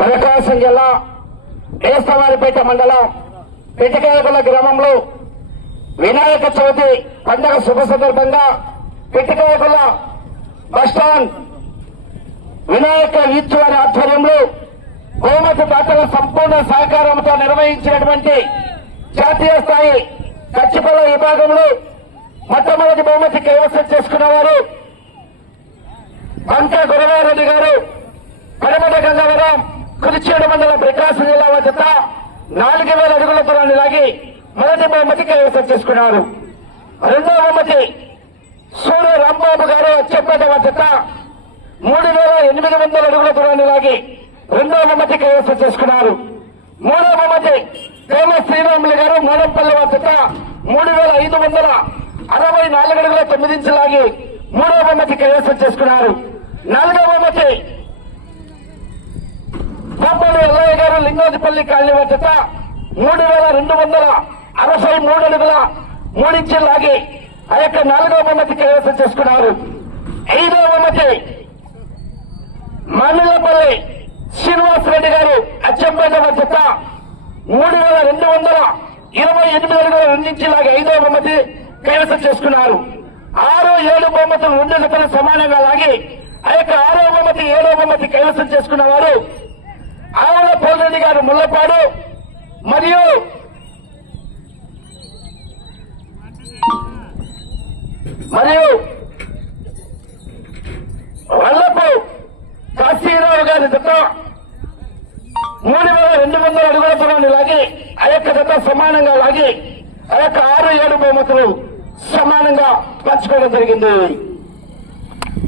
ప్రకాశం జిల్లా నేస్తవారిపేట మండలం పిటికేయకుల గ్రామంలో వినాయక చవితి పండగ శుభ సందర్భంగా పిటికేయకుల బస్టాండ్ వినాయక ఈశ్వరి ఆధ్వర్యంలో బహుమతి దాతల సంపూర్ణ సహకారంతో నిర్వహించినటువంటి జాతీయ స్థాయి కచ్చిపల్ల విభాగంలో మొట్టమొదటి బహుమతి కైవసం చేసుకున్న వారు పంట గురవారెడ్డి గారు. పరమట గంగవరం కురిచేడు మండలం ప్రకాశం జిల్లా వద్ద నాలుగు వేల అడుగుల దూరాన్ని లాగి మొదటి బహుమతి కైవసం చేసుకున్నారు. రెండో బహుమతి సూర్య రాంబాబు గారు అచ్చంపేట వద్ద మూడు వేల ఎనిమిది వందల అడుగుల దూరాన్ని లాగి రెండో బహుమతి కైవసం చేసుకున్నారు. మూడో బహుమతి ప్రేమ శ్రీరాములు గారు మూడంపల్లి వద్ద మూడు వేల ఐదు వందల అరవై నాలుగు అడుగుల తొమ్మిది ఇంచులు లాగి మూడో బహుమతి కైవసం చేసుకున్నారు. నాలుగో బహుమతి లింగోజిపల్లి కాలనీ వద్ద మూడు వేల రెండు వందల అరవై మూడు అడుగుల మూడించి లాగి ఆ యొక్క నాలుగో బహుమతి కైవసం చేసుకున్నారు. ఐదో బహుమతి మామిళ్ళపల్లి శ్రీనివాస్ రెడ్డి గారు అచ్చంపేట వద్ద మూడు వేల రెండు వందల ఇరవై ఎనిమిది అడుగుల రెండించిలాగా ఐదో బహుమతి కైవసం చేసుకున్నారు. ఆరు ఏడు బొమ్మతులు రెండు జతలు సమానంగా లాగి ఆ యొక్క ఆరో బొమ్మతి ఏడో బొమ్మతి కైవసం చేసుకున్న వారు రెడ్డి గారు ముల్లపాడు మరియు మరియు వల్లపు కాశీరావు గారి జత మూడు వేల రెండు వందల అడుగుల దూరాన్ని లాగి ఆ యొక్క జత సమానంగా లాగి ఆ యొక్క ఆరు ఏడు బహుమతులు సమానంగా పంచుకోవడం జరిగింది.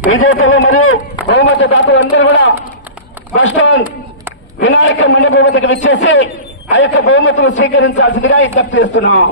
విజేతలు మరియు బహుమతి దాతలు అందరూ కూడా బస్టాండ్ వినాయక మండపం వద్దకు విచ్చేసి ఆ యొక్క బహుమతులు స్వీకరించాల్సిందిగా విజ్ఞప్తి చేస్తున్నాం.